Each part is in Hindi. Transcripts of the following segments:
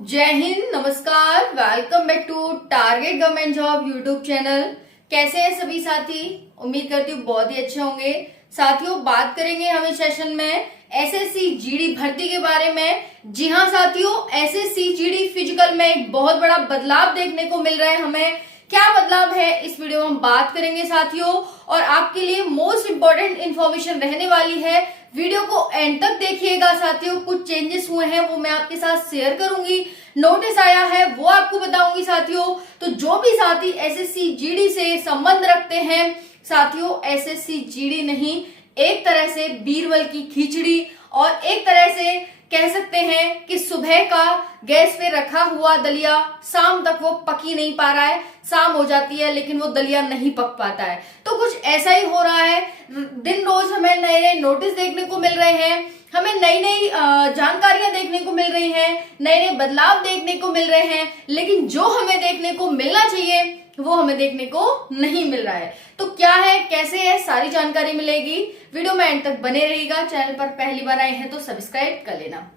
जय हिंद, नमस्कार, welcome back to target government job YouTube channel. कैसे हैं सभी साथी? उम्मीद करती हूँ बहुत ही अच्छे होंगे। साथियों, बात करेंगे हम इस सेशन में एसएससी जीडी भर्ती के बारे में। जी हाँ साथियों, एसएससी जीडी फिजिकल में एक बहुत बड़ा बदलाव देखने को मिल रहा है हमें। क्या बदलाव है इस वीडियो में हम बात करेंगे साथियों, और आपके लिए मोस्ट इंपॉर्टेंट इंफॉर्मेशन रहने वाली है। वीडियो को एंड तक देखिएगा साथियों। कुछ चेंजेस हुए हैं वो मैं आपके साथ शेयर करूंगी, नोटिस आया है वो आपको बताऊंगी साथियों। तो जो भी साथी एसएससी जीडी से संबंध रखते हैं साथियों, एसएससी जीडी नहीं, एक तरह से बीरबल की खिचड़ी और एक तरह से कह सकते हैं कि सुबह का गैस पे रखा हुआ दलिया शाम तक वो पक ही नहीं पा रहा है। शाम हो जाती है लेकिन वो दलिया नहीं पक पाता है। तो कुछ ऐसा ही हो रहा है। दिन रोज हमें नए नए नोटिस देखने को मिल रहे हैं, हमें नई नई जानकारियां देखने को मिल रही हैं, नए नए बदलाव देखने को मिल रहे हैं, लेकिन जो हमें देखने को मिलना चाहिए वो हमें देखने को नहीं मिल रहा है। तो क्या है, कैसे है, सारी जानकारी मिलेगी। वीडियो में एंड तक बने रहिएगा। चैनल पर पहली बार आए हैं तो सब्सक्राइब कर लेना।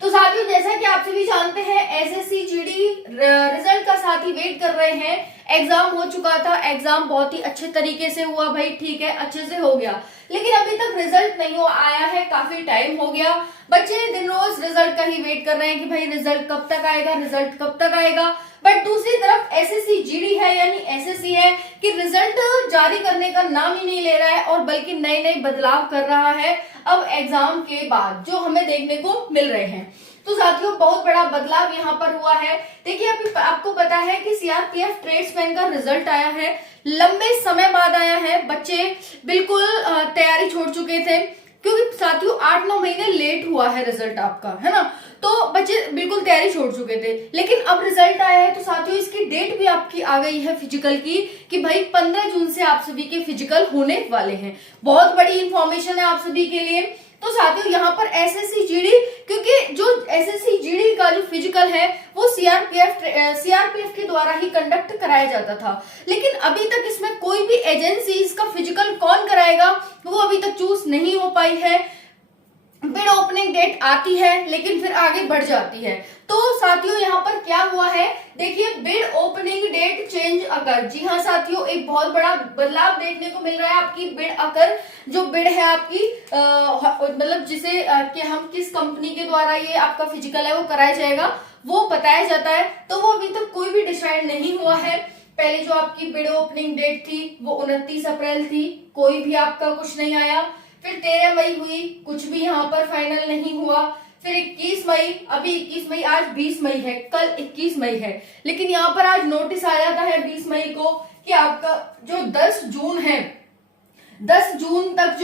तो साथियों, जैसा कि आप सभी जानते हैं, एसएससी जीडी रिजल्ट का साथी वेट कर रहे हैं। एग्जाम हो चुका था, एग्जाम बहुत ही अच्छे तरीके से हुआ भाई, ठीक है, अच्छे से हो गया, लेकिन अभी तक रिजल्ट नहीं हो आया है। काफी टाइम हो गया, बच्चे दिन रोज रिजल्ट का ही वेट कर रहे हैं कि भाई रिजल्ट कब तक आएगा, रिजल्ट कब तक आएगा। बट दूसरी तरफ एसएससी जीडी है, यानी एसएससी है कि रिजल्ट जारी करने का नाम ही नहीं ले रहा है, और बल्कि नए नए बदलाव कर रहा है अब एग्जाम के बाद, जो हमें देखने को मिल रहे हैं। तो साथियों, बहुत बड़ा बदलाव यहाँ पर हुआ है। देखिए, अभी आपको पता है कि सीआरपीएफ ट्रेड्समैन का रिजल्ट आया है, लंबे समय बाद आया है। बच्चे बिल्कुल तैयारी छोड़ चुके थे, क्योंकि साथियों 8-9 महीने लेट हुआ है रिजल्ट आपका, है ना। तो बच्चे बिल्कुल तैयारी छोड़ चुके थे, लेकिन अब रिजल्ट आया है। तो साथियों, इसकी डेट भी आपकी आ गई है फिजिकल की, कि भाई 15 जून से आप सभी के फिजिकल होने वाले हैं। बहुत बड़ी इंफॉर्मेशन है आप सभी के लिए। तो साथियों, यहाँ पर एसएससी जीडी, क्योंकि जो एसएससी जीडी का जो फिजिकल है वो सीआरपीएफ के द्वारा ही कंडक्ट कराया जाता था, लेकिन अभी तक इसमें कोई भी एजेंसी इसका फिजिकल कौन कराएगा वो अभी तक चूज नहीं हो पाई है। बिड ओपनिंग डेट आती है लेकिन फिर आगे बढ़ जाती है। तो साथियों, यहाँ पर क्या हुआ है, देखिए, बिड ओपनिंग डेट चेंज अकर। जी हाँ साथियों, एक बहुत बड़ा बदलाव देखने को मिल रहा है। आपकी बिड अकर, जो बिड है आपकी, मतलब जिसे कि हम किस कंपनी के द्वारा ये आपका फिजिकल है वो कराया जाएगा, वो बताया जाता है। तो वो अभी तक कोई भी डिसाइड नहीं हुआ है। पहले जो आपकी बिड ओपनिंग डेट थी वो 29 अप्रैल थी, कोई भी आपका कुछ नहीं आया। फिर 13 मई हुई, कुछ भी यहाँ पर फाइनल नहीं हुआ। फिर 21 मई, अभी 21 मई, आज 20 मई है, कल 21 मई है, लेकिन यहाँ पर आज नोटिस आ जाता है 20 मई को कि आपका जो 10 जून है, 10 जून तक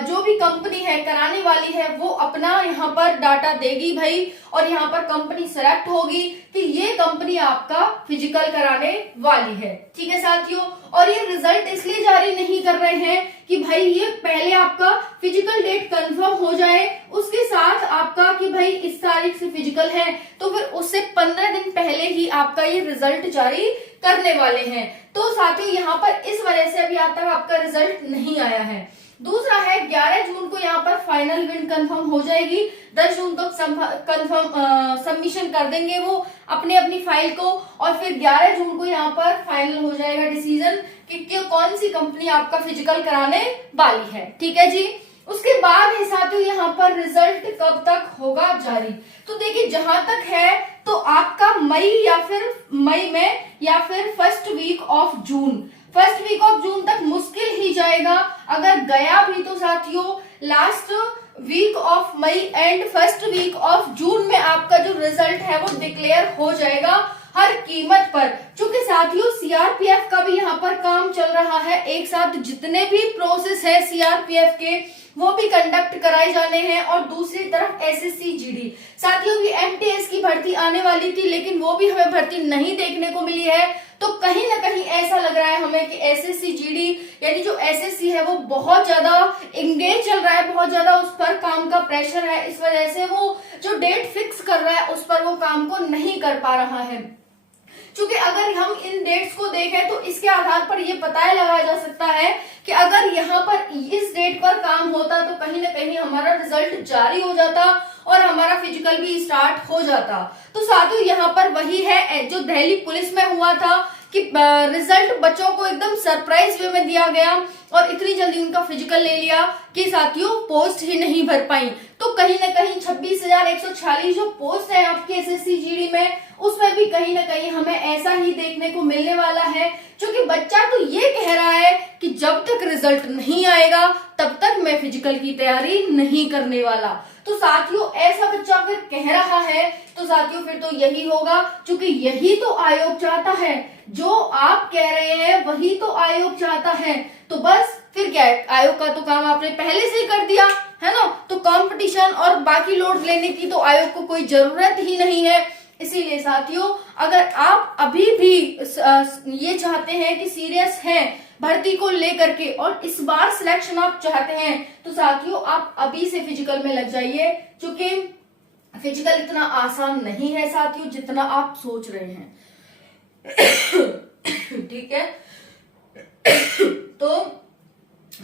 जो भी कंपनी है कराने वाली है वो अपना यहाँ पर डाटा देगी भाई, और यहाँ पर कंपनी सेलेक्ट होगी कि ये कंपनी आपका फिजिकल कराने वाली है। ठीक है साथियों, और ये रिजल्ट इसलिए जारी नहीं कर रहे हैं कि भाई ये पहले आपका फिजिकल डेट कंफर्म हो जाए, उसके साथ आपका कि भाई इस तारीख से फिजिकल है, तो फिर उससे 15 दिन पहले ही आपका ये रिजल्ट जारी करने वाले हैं। तो साथियों, यहाँ पर इस वजह से अभी तक आपका रिजल्ट नहीं आया है। दूसरा है 11 जून को यहाँ पर फाइनल विन कंफर्म हो जाएगी। 10 जून तक कंफर्म सबमिशन कर देंगे वो अपनी अपनी फाइल को, और फिर 11 जून को यहाँ पर फाइनल हो जाएगा डिसीजन कि कौन सी कंपनी आपका फिजिकल कराने वाली है। ठीक है जी। उसके बाद है साथियों यहाँ पर रिजल्ट कब तक होगा जारी। तो देखिए, जहां तक है तो आपका मई में या फिर फर्स्ट वीक ऑफ जून तक मुश्किल ही जाएगा। अगर गया भी तो साथियों last week of May and first week of June में आपका जो रिजल्ट है वो डिक्लेयर हो जाएगा हर कीमत पर। क्योंकि साथियों सीआरपीएफ का भी यहाँ पर काम चल रहा है, एक साथ जितने भी प्रोसेस है सीआरपीएफ के वो भी कंडक्ट कराए जाने हैं, और दूसरी तरफ एसएससी जीडी। साथियों की एमटीएस की भर्ती आने वाली थी, लेकिन वो भी हमें भर्ती नहीं देखने को मिली है। तो कहीं ना कहीं ऐसा लग रहा है हमें कि एसएससी जीडी यानी जो एसएससी है वो बहुत ज्यादा एंगेज चल रहा है, बहुत ज्यादा उस पर काम का प्रेशर है, इस वजह से वो जो डेट फिक्स कर रहा है उस पर वो काम को नहीं कर पा रहा है। क्योंकि अगर हम इन डेट्स को देखें तो इसके आधार पर ये पता लगाया जा सकता है कि अगर यहाँ पर इस डेट पर काम होता तो कहीं ना कहीं हमारा रिजल्ट जारी हो जाता और हमारा फिजिकल भी स्टार्ट हो जाता। तो साथियों यहाँ पर वही है जो दिल्ली पुलिस में हुआ था कि रिजल्ट बच्चों को एकदम सरप्राइज वे में दिया गया और इतनी जल्दी उनका फिजिकल ले लिया कि साथियों पोस्ट ही नहीं भर पाई। तो कहीं ना कहीं 26,146 जो पोस्ट है आपके एसएससी जीडी में, उसमें भी कहीं ना कहीं हमें ऐसा ही देखने को मिलने वाला है, क्योंकि बच्चा तो ये कह रहा है कि जब तक रिजल्ट नहीं आएगा तब तक मैं फिजिकल की तैयारी नहीं करने वाला। तो साथियों ऐसा बच्चा अगर कह रहा है तो साथियों फिर तो यही होगा, क्योंकि यही तो आयोग चाहता है, जो आप कह रहे हैं वही तो आयोग चाहता है। तो बस फिर क्या है, आयोग का तो काम आपने पहले से ही कर दिया है ना, तो कंपटीशन और बाकी लोड लेने की तो आयोग को कोई जरूरत ही नहीं है। इसीलिए साथियों अगर आप अभी भी ये चाहते हैं कि सीरियस हैं भर्ती को लेकर के और इस बार सिलेक्शन आप चाहते हैं, तो साथियों आप अभी से फिजिकल में लग जाइए, क्योंकि फिजिकल इतना आसान नहीं है साथियों जितना आप सोच रहे हैं। ठीक है, तो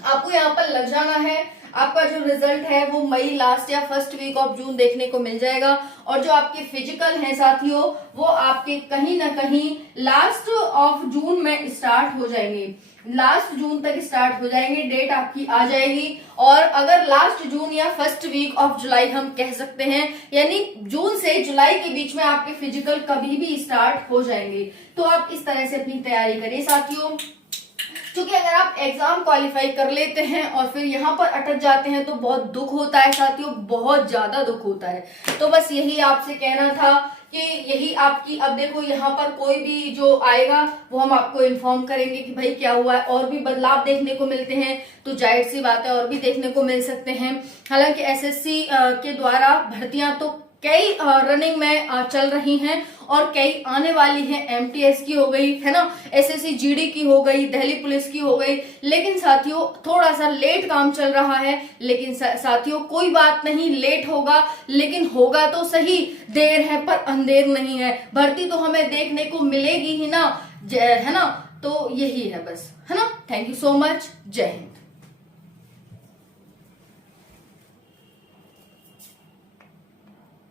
आपको यहाँ पर लग जाना है। आपका जो रिजल्ट है वो मई लास्ट या फर्स्ट वीक ऑफ जून देखने को मिल जाएगा, और जो आपके फिजिकल हैं साथियों वो आपके कहीं ना कहीं लास्ट ऑफ जून में स्टार्ट हो जाएंगे, लास्ट जून तक स्टार्ट हो जाएंगे, डेट आपकी आ जाएगी। और अगर लास्ट जून या फर्स्ट वीक ऑफ जुलाई हम कह सकते हैं, यानी जून से जुलाई के बीच में आपके फिजिकल कभी भी स्टार्ट हो जाएंगे। तो आप इस तरह से अपनी तैयारी करिए साथियों, क्योंकि अगर आप एग्जाम क्वालिफाई कर लेते हैं और फिर यहाँ पर अटक जाते हैं तो बहुत दुख होता है साथियों, बहुत ज्यादा दुख होता है। तो बस यही आपसे कहना था कि यही आपकी, अब देखो यहाँ पर कोई भी जो आएगा वो हम आपको इन्फॉर्म करेंगे कि भाई क्या हुआ है, और भी बदलाव देखने को मिलते हैं तो जाहिर सी बात है और भी देखने को मिल सकते हैं। हालांकि एसएससी के द्वारा भर्तियां तो कई रनिंग में चल रही हैं और कई आने वाली हैं, एमटीएस की हो गई है ना, एसएससी जीडी की हो गई, दिल्ली पुलिस की हो गई, लेकिन साथियों थोड़ा सा लेट काम चल रहा है। लेकिन साथियों कोई बात नहीं, लेट होगा लेकिन होगा तो सही, देर है पर अंधेर नहीं है, भर्ती तो हमें देखने को मिलेगी ही ना, है ना। तो यही है बस, है ना। थैंक यू सो मच, जय हिंद।